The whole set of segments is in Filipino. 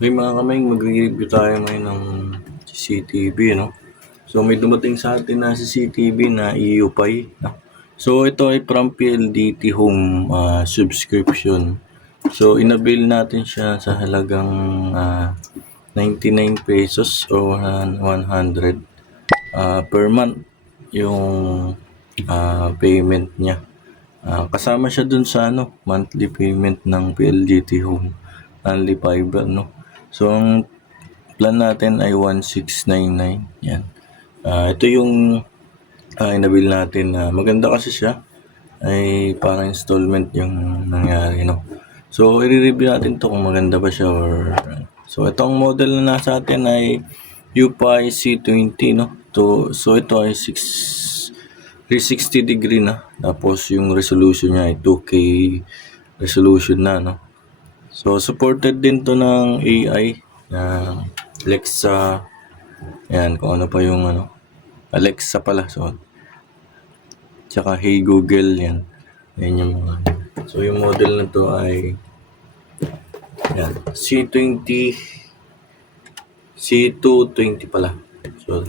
May mga kaming magre-review tayo ngayon ng CCTV, no? So may dumating sa atin na CCTV na EUPI, no? So ito ay from PLDT Home subscription. So inabil natin siya sa halagang 99 pesos o 100 per month yung payment niya. Kasama siya dun sa monthly payment ng PLDT Home, only fiber, no? So ang plan natin ay 1699. Yan. Ito yung inabil natin na maganda kasi siya. Ay parang installment yung nangyari, no? So i-review natin to kung maganda ba siya or so itong model na nasa atin ay UPI C20, no? So ito ay 360 degree na. Tapos yung resolution niya ay 2K resolution na, no? So supported din to ng AI na Alexa. Yan, kung ano pa yung Alexa pala. So tsaka Hey Google, yan. Yan yung mga. So yung model na to ay yan, C220 pala. So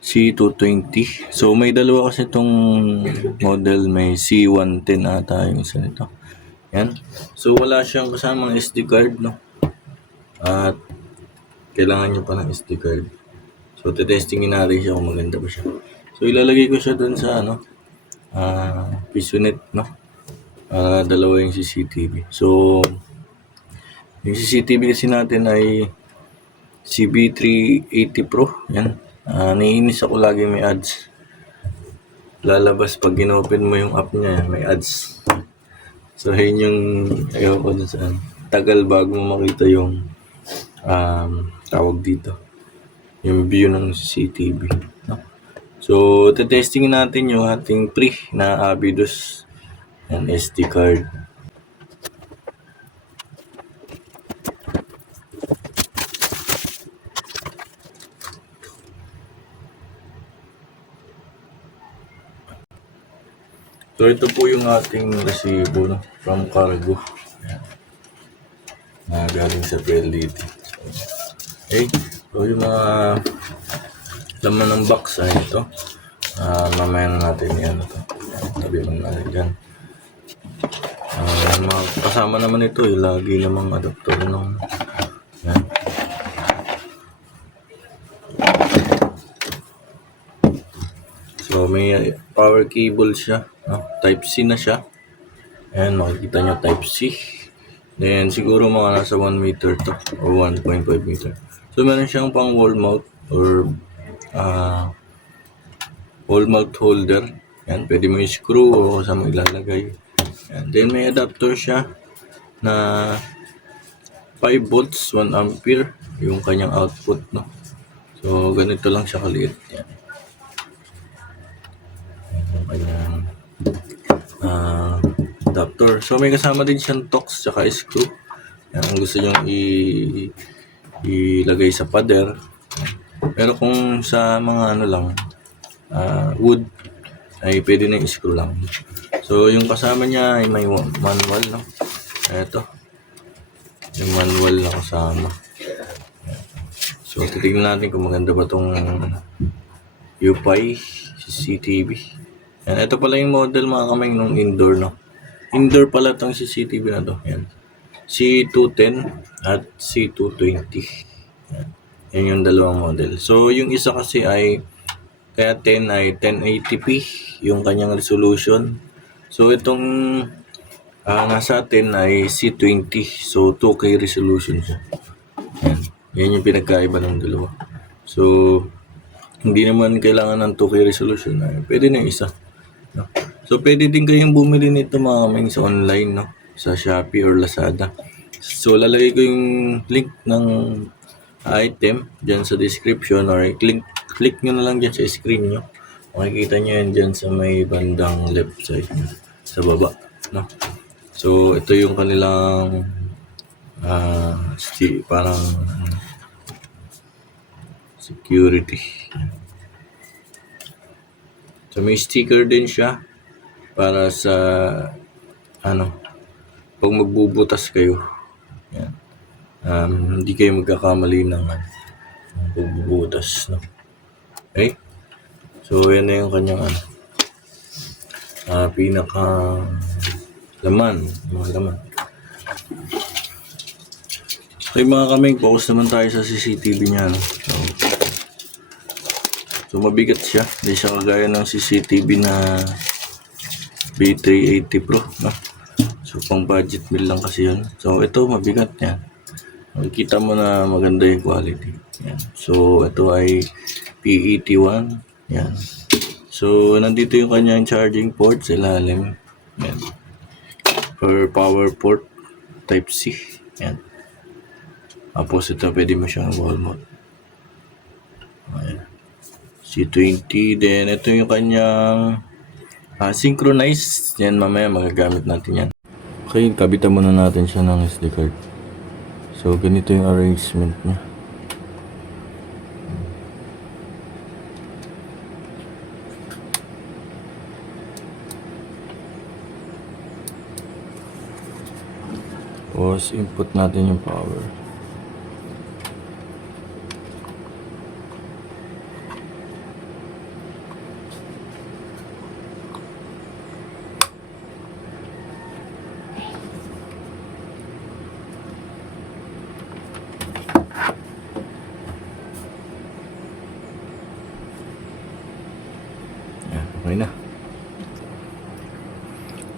C220. So may dalawa kasi itong model, may C110 ata yung isa nito. Yan. So wala siyang kasamang SD card, no? At kailangan nyo pa ng SD card. So testingin natin siya kung maganda ba siya. So ilalagay ko siya dun sa Pisonet, no? Dalawa yung CCTV. So yung CCTV kasi natin ay CB380 Pro. Yan. Naiinis ako lagi may ads. Lalabas pag inopen mo yung app niya, may ads. So yun yung ayaw ko dun sa tagal bago mo makita yung tawag dito, yung view ng CCTV, no? So testingin natin yung ating pre na Abidos and SD card. So ito po yung ating resibo, no, from Cargo. Galing sa PLDT. Okay. So yung mga laman ng box ay ito. Mamaya na natin yan. Tabi lang natin dyan. Kasama naman ito, lagi namang adapter ng yan. So may power cable siya, type C na siya. Ayan, makikita nyo type C. Then siguro mga nasa 1 meter to or 1.5 meter. So meron siyang pang wall mount or wall mount holder. Yan, pwede mo i-screw o sa mo ilalagay. And then may adapter siya na 5 volts, 1 ampere yung kanyang output, no? So ganito lang siya kaliit. Yan. Yung kanyang adapter. So may kasama din siyang Torx tsaka screw. Yan, kung gusto nyo ilagay sa pader. Pero kung sa mga lang wood ay pwede na i-screw lang. So yung kasama niya ay may manual, no? Ito yung manual na kasama. So titignan natin kung maganda ba tong UPI CCTV. Yan, ito pala yung model mga kamay nung indoor, no? Indoor pala tong CCTV na to. Yan, C210 at C220. Yan yung dalawang model. So yung isa kasi ay kaya 10 ay 1080p yung kanyang resolution. So itong nasa atin ay C20. So 2K resolution siya. Yan yung pinagkaiba ng dalawa. So hindi naman kailangan ng 2K resolution. Pwede na yung isa, no? So pwede din kayong bumili nito mga kaming sa online, no? Sa Shopee or Lazada. So lalagay ko yung link ng item dyan sa description or click nyo na lang dyan sa screen nyo. Makikita nyo yan dyan sa may bandang left side sa baba, no? So ito yung kanilang parang security. So may sticker din siya para sa pag magbubutas kayo. Yan. hindi kayo magkakamali ng pagbubutas, no? Okay? So, yan na yung kanyang pinaka laman, mga laman. Okay mga kaming, focus naman tayo sa CCTV niya, no? So mabigat siya, hindi siya kagaya ng CCTV na B380 Pro, no? So pang budget meal lang kasi yun. So ito mabigat yan. Makikita mo na maganda yung quality. Yan. So ito ay PET1. Yan. So nandito yung kanyang charging port sa ilalim. Yan. For power port type C. Yan. Tapos ito pwede mo siyang wall mount. Ayan. C20. Then ito yung kanyang synchronized. Yan mamaya magagamit natin yan. Okay, kabitan muna natin siya ng SD card. So ganito yung arrangement niya. Tapos input natin yung power. Okay na.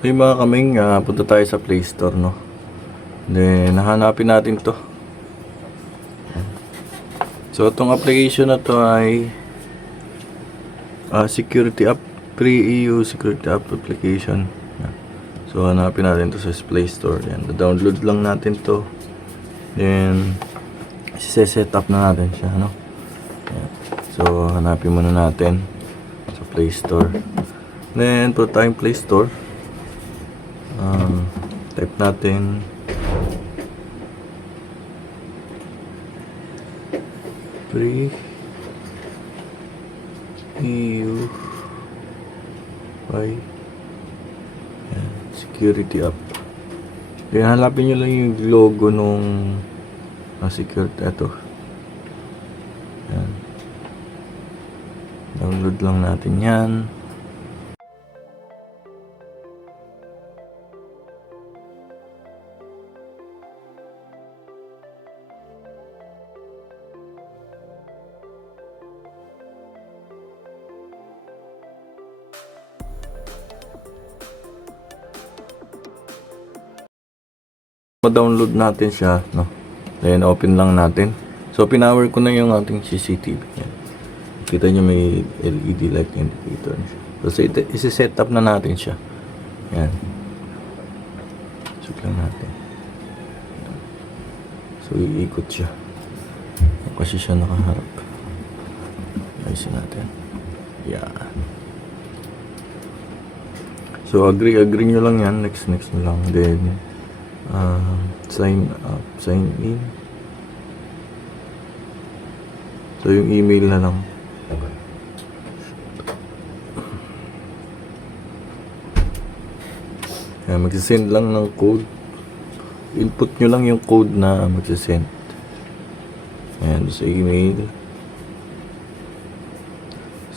Okay mga kaming, punta tayo sa Play Store, no? Then, nahanapin natin to. So, itong application na to ay security app, pre-EU security app application. So, hanapin natin to sa Play Store. Yan, download lang natin to. Then, set up na natin siya, no? Yan. So, hanapin muna natin sa Play Store. Then, punta tayong Play Store. Type natin pre-EU security app. Kaya hanapin nyo lang yung logo nung security ito. Yan. Download lang natin yan. Ma-download natin siya, no? Then open lang natin. So pinower ko na yung ating CCTV. Yan. Kita nyo may LED light indicator. So isi-set up na natin siya. Yan. So lang natin. So iikot siya. Kasi siya nakaharap. Ayusin natin. Yan. So agree nyo lang yan. Next nyo lang. Then sign up, sign in. So yung email na lang. Kaya magsisend lang ng code. Input nyo lang yung code na magsisend. Ayan, sa email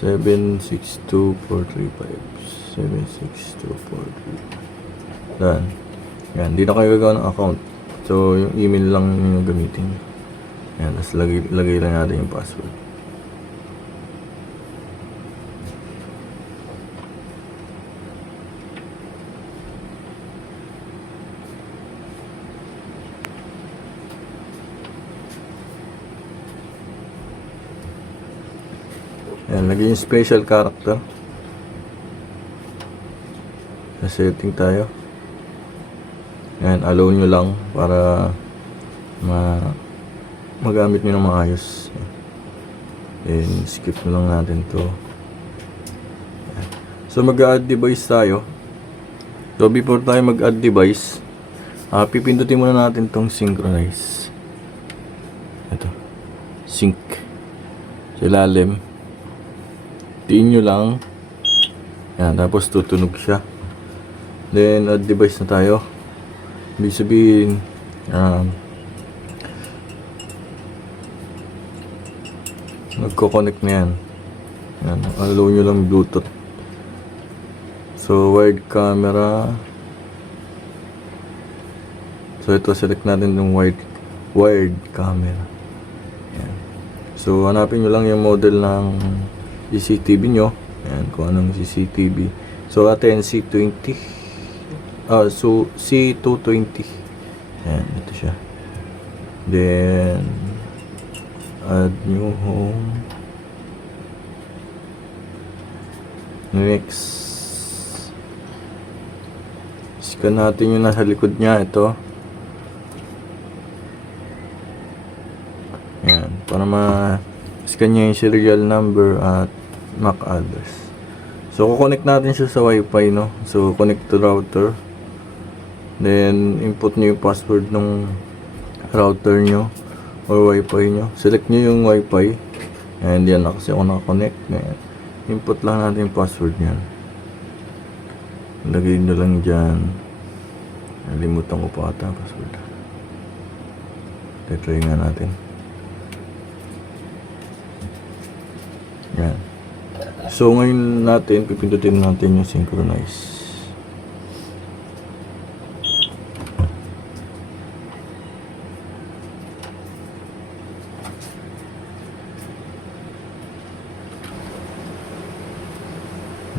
76243576243. Done. Yan, di na kayo gagawa ng account. So, yung email lang yung gamitin. Yan, tapos lagay lang natin yung password. Yan, lagay yung special character. Sa setting tayo. Yan, allow nyo lang para magamit nyo ng maayos. Then, skip nyo lang natin to. Yan. So, mag-add device tayo. So, before tayo mag-add device, pipindutin muna natin tong synchronize. Ito. Sync. Sa ilalim. Tiin nyo lang. Yan, tapos tutunog siya. Then, add device na tayo. Ibig sabihin, nagko-connect na yan. Yan, allow nyo lang Bluetooth. So, wired camera. So, ito, select natin yung wired camera. Yan. So, hanapin nyo lang yung model ng CCTV nyo. Yan, kung anong CCTV. So, atin C20. So, C220. Yan, ito siya. Then, add new home. Next. Scan natin yung nasa likod niya. Ito. Yan. Para ma-scan niya yung serial number at MAC address. So, kukonect natin siya sa Wi-Fi, no? So, connect to router. Then, input niyo yung password ng router nyo or Wi-Fi nyo. Select nyo yung Wi-Fi. And yan na kasi ako nakakonect. Ngayon, input lang natin yung password nyan. Lagay nyo lang dyan. Nalimutan ko pa ata password. Try nga natin. Yan. So ngayon natin, pipindutin natin yung synchronize.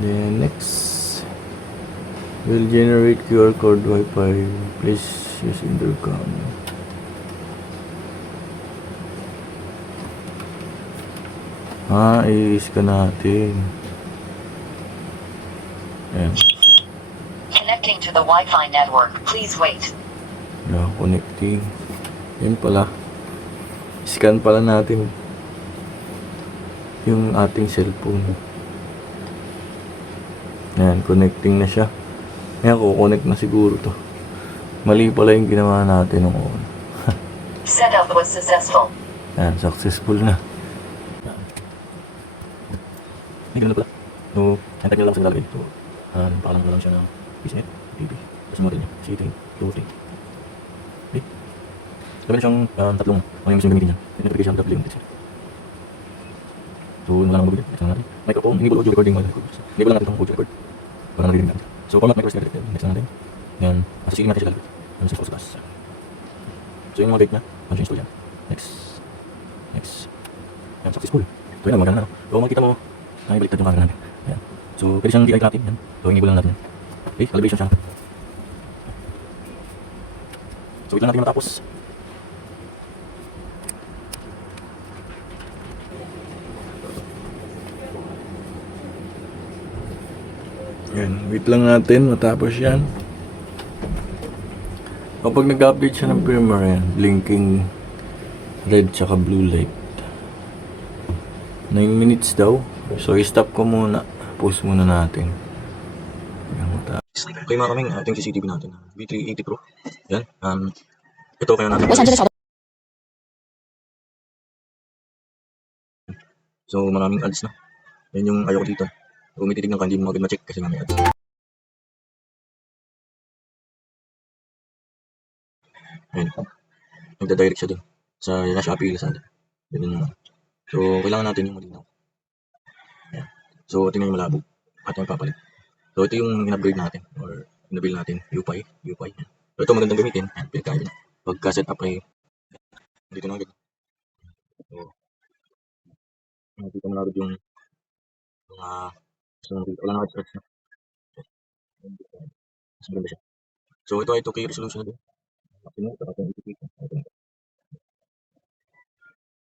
Then next, will generate QR code Wi-Fi. Please use intercom. I-scan natin. Ayan. Connecting to the Wi-Fi network. Please wait. Yeah, connecting. Yan pala. Scan pala natin yung ating cellphone. Ayan, connecting na siya. Ayan, kukonect na siguro to. Mali pala yung ginawa natin nung una. Setup was successful. Ayan, successful na. Ay, ganun na pala. So, enter nyo lang sa nilalagay. So, pakalang ko lang siya ng PCNet, TV. Tapos yung model niya, C18, Q18. Okay. Sabi na siyang tatlong ano yung gusto yung gamitin niya. Notification, W, etc. So, wala nang mabigyan. Next lang natin. Microphone, enable audio recording while record. Enable lang natin itong audio record. Para narinig natin. So, format microSD detected. Next lang natin. Yan. Asasikin natin siya lalagay. Ano sa class. So, yung mga date niya. Ano siya install yan. Next. Next. Yan, successful. So, yan, maganda na. So, makikita mo, ay, baliktad yung camera natin. Ayan. So, pwede siyang DI tracking. Yan. So, enable lang natin yan. Okay, calibration siya. So, wait lang natin matapos. Yan, wait lang natin matapos yan. Kapag nag-update siya ng firmware, yan, blinking red tsaka blue light. 9 minutes daw. So, i-stop ko muna. Pause muna natin. Okay mga kaming, ating CCTV natin. V380 Pro. Yan. Ito kaya natin. So, maraming ads na. Yan yung ayaw ko dito. Kung may titignan ka, hindi mo agad ma-check kasi may ads. Ayan. Nagda-direct siya dun. Sa Shopee, Lazada. Ganun. So, kailangan natin yung malinaw. Ayan. So, tingnan yung malabo. At yung papalit. So, ito yung in-upgrade natin. Or in-build natin. UPI. Yan. So, ito magandang gamitin. Ayan. Pili tayo. Pagka set up ay dito na agad. So, nakikita mo na agad yung mga wala na express na. So, ito ay 2K resolution na din. Maximum, ito natin 80p.